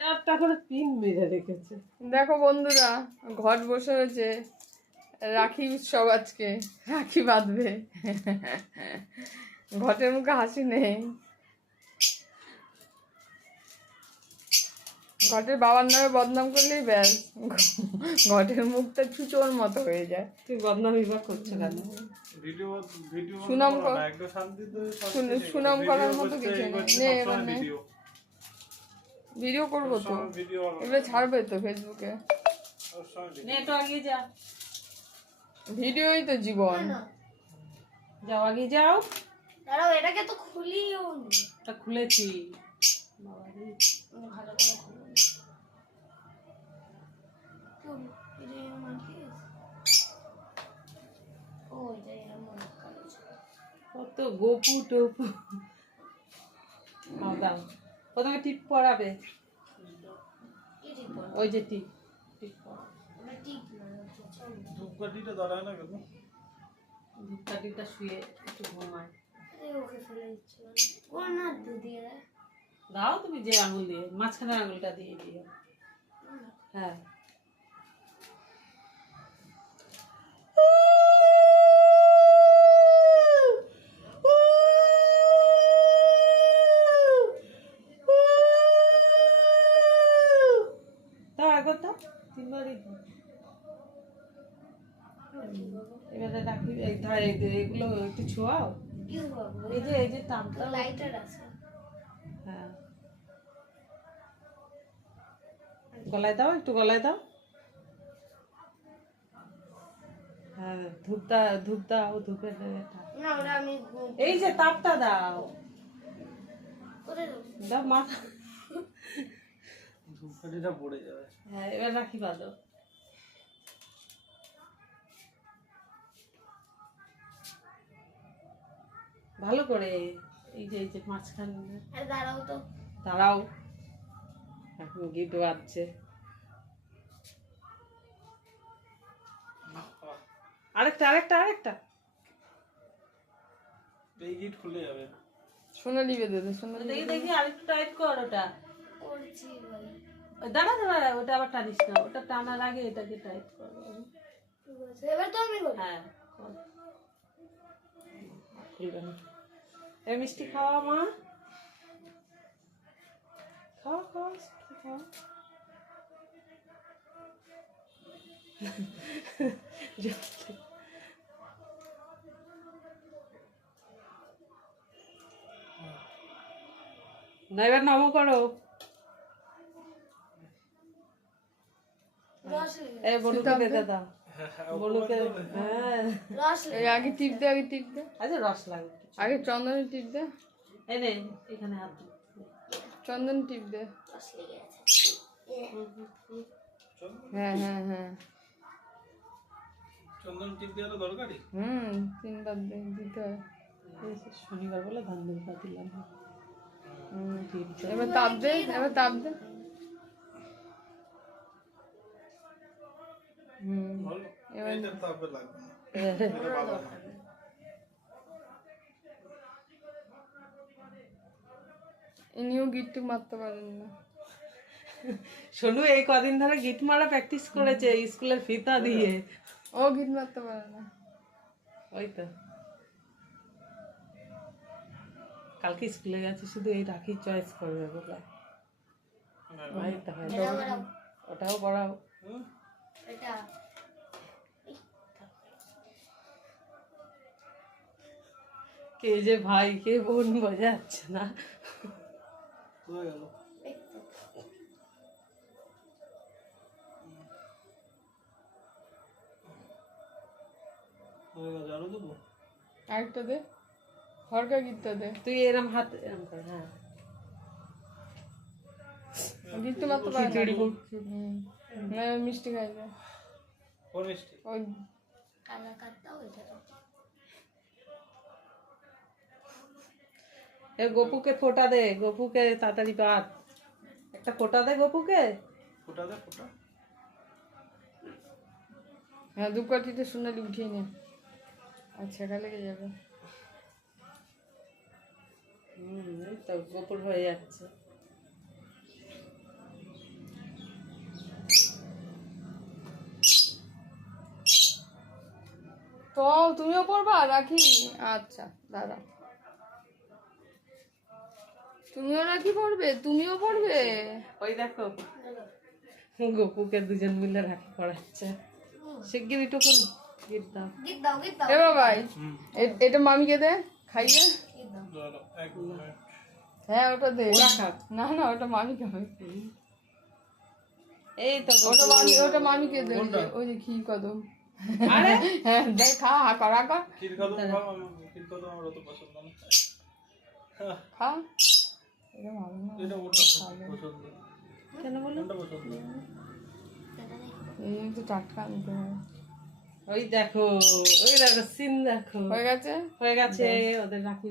একটা করে পিন মেরে রেখেছে। দেখো বন্ধুরা, ঘট বসে হয়েছে, রাখি উৎসব আজকে, রাখি বাঁধবে। ঘটের মুখে হাসি নেই। ঘটের বাবার নামে বদনাম করলেই ব্যাস, ঘটের মুখটা চুচোর মতো হয়ে যায়। তুই বদনামি বা করছো কেন? সুনাম করার মতো কিছু নেই। এবার নেই, ভিডিও করবো তো, এবার ছাড়বে তো ফেসবুকে। তো আগে যা, ভিডিওই তো জীবন। যাও আগে যাও। দাঁড়াও, এটাকে তো খুলিও নি। তা খুলেছি। ভালো করে খুলো। কত গোপু টোপু। দাও, প্রথমে টিপ পড়াবে। ওই যে টিপ টিপ ধূপকাঠিটা দাঁড়ায় না কেন? ধূপকাঠিটা শুয়ে একটু ঘুমায়। ওকে ফেলে দিচ্ছি ও না দিয়ে দাও তুমি যে আঙুল দিয়ে, মাঝখানে আঙুলটা দিয়ে দিও। হ্যাঁ, দাও একবার দাও, তিনবারই দাও। এবারে রাখি এগুলো একটু ছোঁয়াও। এই যে তামটা লাইটার আছে। হ্যাঁ, গলায় দাও, একটু গলায় দাও। হ্যাঁ, ধূপ দাও, ধূপের না ওটা আমি এই যে তাপটা দাও, কোথায় দেব? দাও মাথা। ধূপকাঠিটা পড়ে যাবে। হ্যাঁ, এবার রাখি বাঁধো। ভালো করে, এই যে মাঝখানে। আরে দাঁড়াও তো। দাঁড়াও, এখন গিট বাজছে। আরেকটা আরেকটা আরেকটা। এই গিট খুলে যাবে। সোনালি বেঁধে দে, সোনালি দেখি দেখি আরেকটু টাইট কর ওটা। করছি ভাই। দাঁড়া দাঁড়া, ওটা আবার টানিস না, ওটা টানার আগে এটাকে টাইট কর। ঠিক আছে, এবার তো আমি করব। হ্যাঁ, কর। খুলবে না। এই মিষ্টি খাওয়া মা, খাও খাও খাও। না এবার নম করো। রস লেগে এই বনুকে বেঁধে দাও, বনুকে। হ্যাঁ, রস এই আগে টিপ দে, আগে টিপ দে, আচ্ছা রস লাগবে। আগে চন্দনের টিপ দে, এই নে, এখানে হাত দে। চন্দন টিপ দে। লেগে আছে। হ্যাঁ হ্যাঁ হ্যাঁ, চন্দন টিপ দেওয়া দরকারি। 3বার দিতে হয়। শনিবার বলে ধান দিলাম। ঠিক আছে। এবার তাপ দে, এবার তাপ দে। ভালো। এবার এটা তাপে লাগবে না। এটা ভালো না। ইনিও গিট্টু মারতে পারেন না। সোনু এই কদিন ধরে গিট মারা প্র্যাকটিস করেছে স্কুলের ফিতা দিয়ে। ও গিট মারতে পারে না। ওই তো কালকে স্কুলে গেছে, শুধু এই রাখি চয়েস করবে বলে। এই তো হয়। এটা বাড়াও। ওটাও পড়াও। এটা কে যে ভাই কে বোন বোঝা যাচ্ছে না। হয়ে গেল। হয়ে গেল, আরো দেবো। আরেকটা দে, হরকা গিটটা দে। তুই এরম হাত এরম কর। হ্যাঁ, গিট্টু মারতে পারে না। খিচুড়ি। না মিষ্টি খাই না। কোন মিষ্টি? ওই কালা কাটটা ওইটা তো। এ গোপুকে ফোঁটা দে, গোপুকে তাড়াতাড়ি বাদ। একটা ফোঁটা দে গোপুকে। ফোটা দে, ফোটা। হ্যাঁ, ধূপকাঠিতে সোনালি উঠিয়ে নে, আর ছেঁকা লেগে যাবে। এই তো গোপুর হয়ে যাচ্ছে। তো তুমিও পড়বা রাখি? আচ্ছা দাঁড়া, তুমিও রাখি পড়বে? তুমিও পড়বে? ওই দেখো গোপুকে দুজন মিলে রাখি পড়াচ্ছে। শিগগির টুকুন গিট দাও। গীত দাও গীত দাও এ বাবাই, এটা মামিকে দে খাইয়ে। গীত দাও। দাঁড়াও, এক মিনিট। হ্যাঁ ওটা দে। ওরা খাক। না না ওটা মামিকে হবে। এই তো ওটা মামিকে দে, ওই যে ক্ষীর কদম। আরে হ্যাঁ দেখ, খা হা করা কর, ক্ষীর কদম খাও, ক্ষীর কদম আমার অত পছন্দ না। খা। এটা ভালো না। এটা ওটা পছন্দ। কেন বলো? কোনটা পছন্দ? এই একটু টাটকা আনতে হবে। ওই দেখো সিন দেখো হয়ে গেছে? হয়ে গেছে ওদের রাখি।